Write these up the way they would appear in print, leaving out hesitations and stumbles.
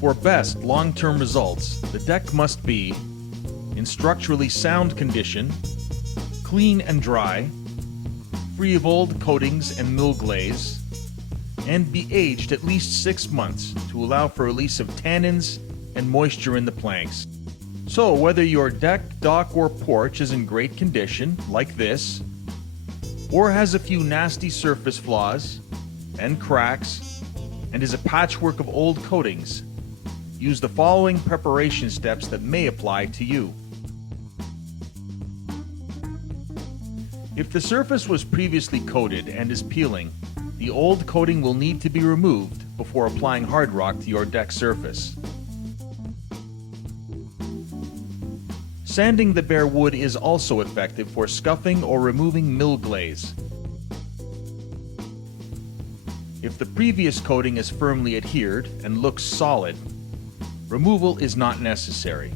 For best long-term results, the deck must be in structurally sound condition, clean and dry, free of old coatings and mill glaze, and be aged at least 6 months to allow for release of tannins and moisture in the planks. So whether your deck, dock, or porch is in great condition, like this, or has a few nasty surface flaws and cracks, and is a patchwork of old coatings, use the following preparation steps that may apply to you. If the surface was previously coated and is peeling, the old coating will need to be removed before applying HardRock to your deck surface. Sanding the bare wood is also effective for scuffing or removing mill glaze. If the previous coating is firmly adhered and looks solid, removal is not necessary.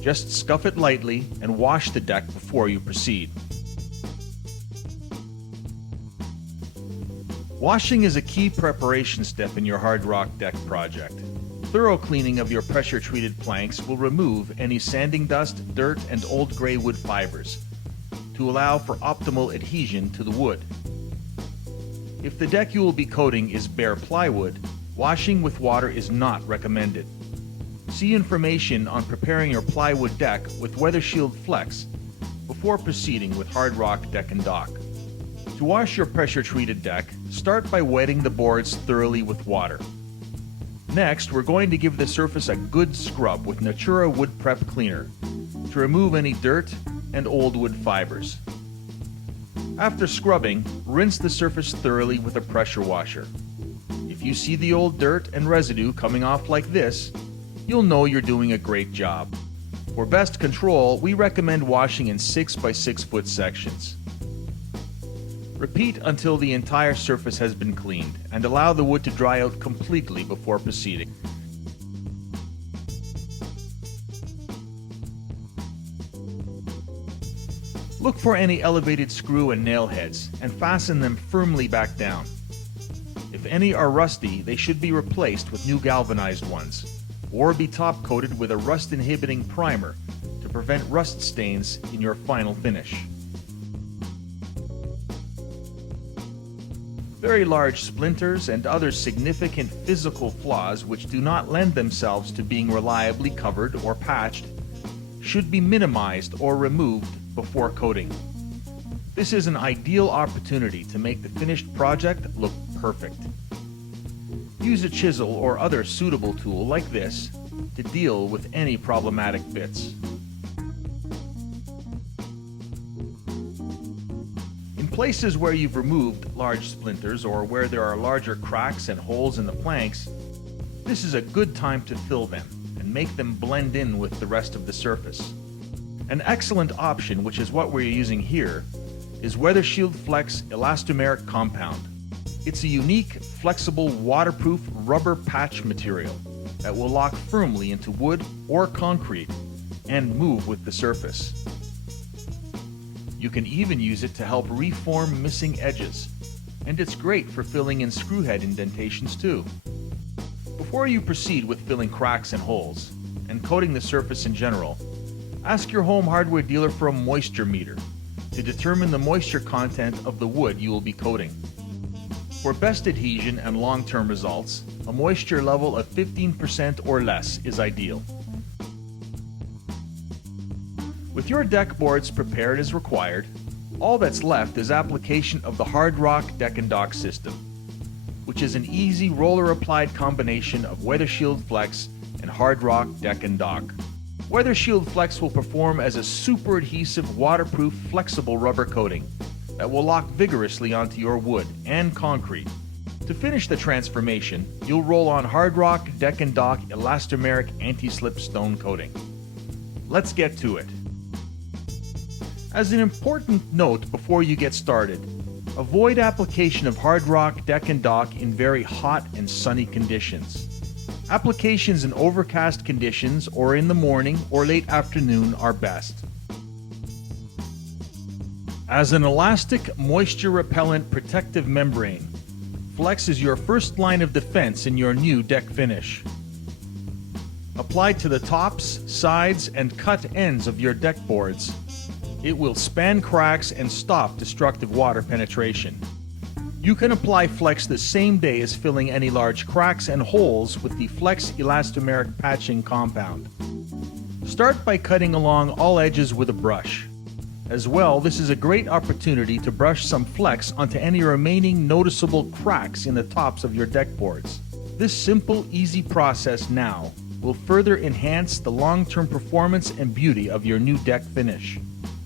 Just scuff it lightly and wash the deck before you proceed. Washing is a key preparation step in your HardRock deck project. Thorough cleaning of your pressure-treated planks will remove any sanding dust, dirt, and old gray wood fibers to allow for optimal adhesion to the wood. If the deck you will be coating is bare plywood, washing with water is not recommended. See information on preparing your plywood deck with Weather Shield Flex before proceeding with HardRock Deck and Dock. To wash your pressure-treated deck, start by wetting the boards thoroughly with water. Next, we're going to give the surface a good scrub with Natura Wood Prep Cleaner to remove any dirt and old wood fibers. After scrubbing, rinse the surface thoroughly with a pressure washer. If you see the old dirt and residue coming off like this, you'll know you're doing a great job. For best control, we recommend washing in 6 by 6 foot sections. Repeat until the entire surface has been cleaned, and allow the wood to dry out completely before proceeding. Look for any elevated screw and nail heads, and fasten them firmly back down. If any are rusty, they should be replaced with new galvanized ones, or be top coated with a rust-inhibiting primer to prevent rust stains in your final finish. Very large splinters and other significant physical flaws which do not lend themselves to being reliably covered or patched should be minimized or removed before coating. This is an ideal opportunity to make the finished project look perfect. Use a chisel or other suitable tool like this to deal with any problematic bits. In places where you've removed large splinters or where there are larger cracks and holes in the planks, this is a good time to fill them and make them blend in with the rest of the surface. An excellent option, which is what we're using here, is Weather Shield Flex Elastomeric Compound. It's a unique, flexible, waterproof rubber patch material that will lock firmly into wood or concrete and move with the surface. You can even use it to help reform missing edges, and it's great for filling in screwhead indentations too. Before you proceed with filling cracks and holes, and coating the surface in general, ask your home hardware dealer for a moisture meter to determine the moisture content of the wood you will be coating. For best adhesion and long-term results, a moisture level of 15% or less is ideal. With your deck boards prepared as required, all that's left is application of the HardRock Deck and Dock System, which is an easy roller-applied combination of Weather Shield Flex and HardRock Deck and Dock. Weather Shield Flex will perform as a super adhesive, waterproof, flexible rubber coating that will lock vigorously onto your wood and concrete. To finish the transformation, you'll roll on HardRock Deck and Dock Elastomeric Anti-Slip Stone Coating. Let's get to it. As an important note before you get started, avoid application of HardRock Deck and Dock in very hot and sunny conditions. Applications in overcast conditions or in the morning or late afternoon are best. As an elastic, moisture-repellent protective membrane, Flex is your first line of defense in your new deck finish. Applied to the tops, sides, and cut ends of your deck boards, it will span cracks and stop destructive water penetration. You can apply Flex the same day as filling any large cracks and holes with the Flex elastomeric patching compound. Start by cutting along all edges with a brush. As well, this is a great opportunity to brush some Flex onto any remaining noticeable cracks in the tops of your deck boards. This simple, easy process now will further enhance the long-term performance and beauty of your new deck finish.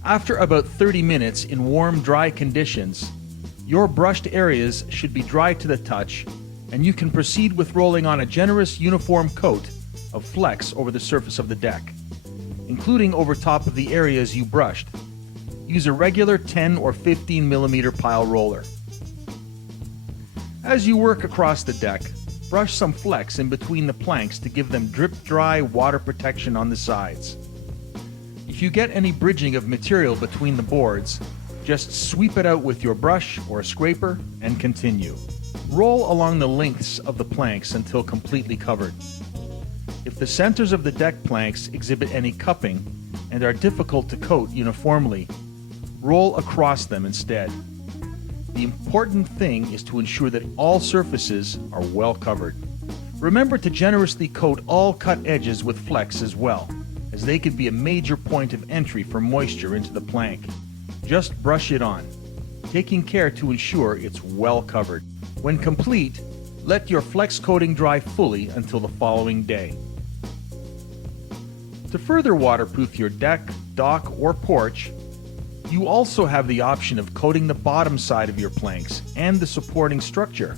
After about 30 minutes in warm, dry conditions, your brushed areas should be dry to the touch, and you can proceed with rolling on a generous uniform coat of Flex over the surface of the deck, including over top of the areas you brushed. Use a regular 10 or 15 millimeter pile roller. As you work across the deck, brush some Flex in between the planks to give them drip-dry water protection on the sides. If you get any bridging of material between the boards, just sweep it out with your brush or a scraper and continue. Roll along the lengths of the planks until completely covered. If the centers of the deck planks exhibit any cupping and are difficult to coat uniformly, roll across them instead. The important thing is to ensure that all surfaces are well covered. Remember to generously coat all cut edges with Flex as well, as they could be a major point of entry for moisture into the plank. Just brush it on, taking care to ensure it's well covered. When complete, let your Flex coating dry fully until the following day. To further waterproof your deck, dock, or porch, you also have the option of coating the bottom side of your planks and the supporting structure.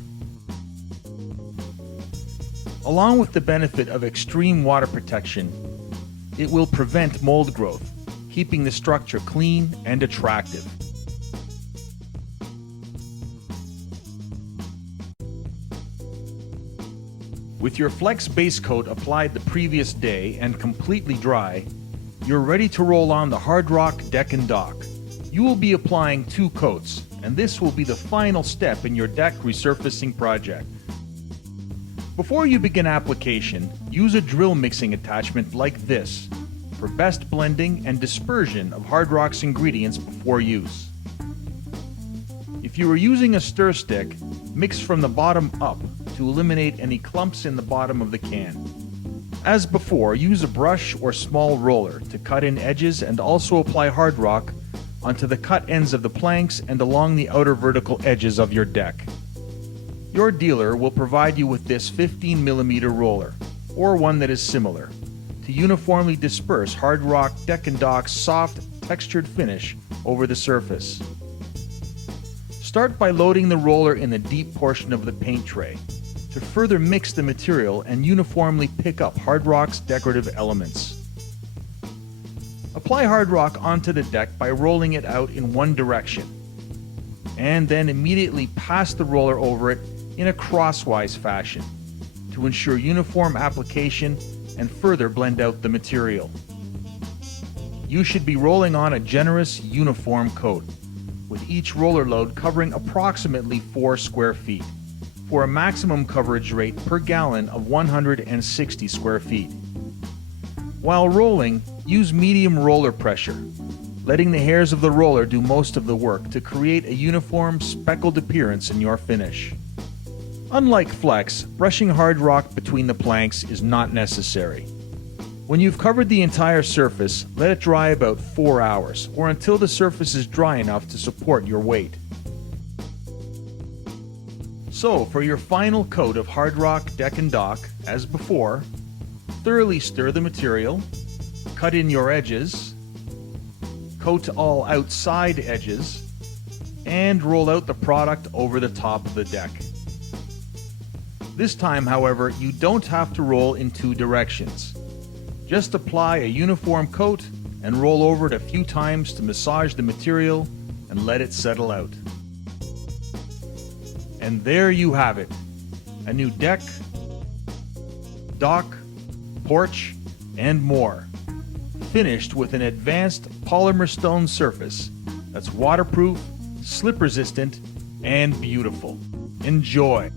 Along with the benefit of extreme water protection, it will prevent mold growth, keeping the structure clean and attractive. With your Flex base coat applied the previous day and completely dry, you're ready to roll on the HardRock Deck Dock. You will be applying 2 coats, and this will be the final step in your deck resurfacing project. Before you begin application, use a drill mixing attachment like this for best blending and dispersion of HardRock's ingredients before use. If you are using a stir stick, mix from the bottom up to eliminate any clumps in the bottom of the can. As before, use a brush or small roller to cut in edges and also apply HardRock onto the cut ends of the planks and along the outer vertical edges of your deck. Your dealer will provide you with this 15 millimeter roller, or one that is similar, to uniformly disperse HardRock Deck Dock's soft, textured finish over the surface. Start by loading the roller in the deep portion of the paint tray to further mix the material and uniformly pick up HardRock's decorative elements. Apply HardRock onto the deck by rolling it out in one direction, and then immediately pass the roller over it in a crosswise fashion to ensure uniform application and further blend out the material. You should be rolling on a generous, uniform coat, with each roller load covering approximately 4 square feet, for a maximum coverage rate per gallon of 160 square feet. While rolling, use medium roller pressure, letting the hairs of the roller do most of the work to create a uniform, speckled appearance in your finish. Unlike Flex, brushing HardRock between the planks is not necessary. When you've covered the entire surface, let it dry about 4 hours, or until the surface is dry enough to support your weight. So, for your final coat of HardRock Deck Dock, as before, thoroughly stir the material, cut in your edges, coat all outside edges, and roll out the product over the top of the deck. This time, however, you don't have to roll in 2 directions. Just apply a uniform coat and roll over it a few times to massage the material and let it settle out. And there you have it, a new deck, dock, porch, and more, finished with an advanced polymer stone surface that's waterproof, slip resistant, and beautiful. Enjoy!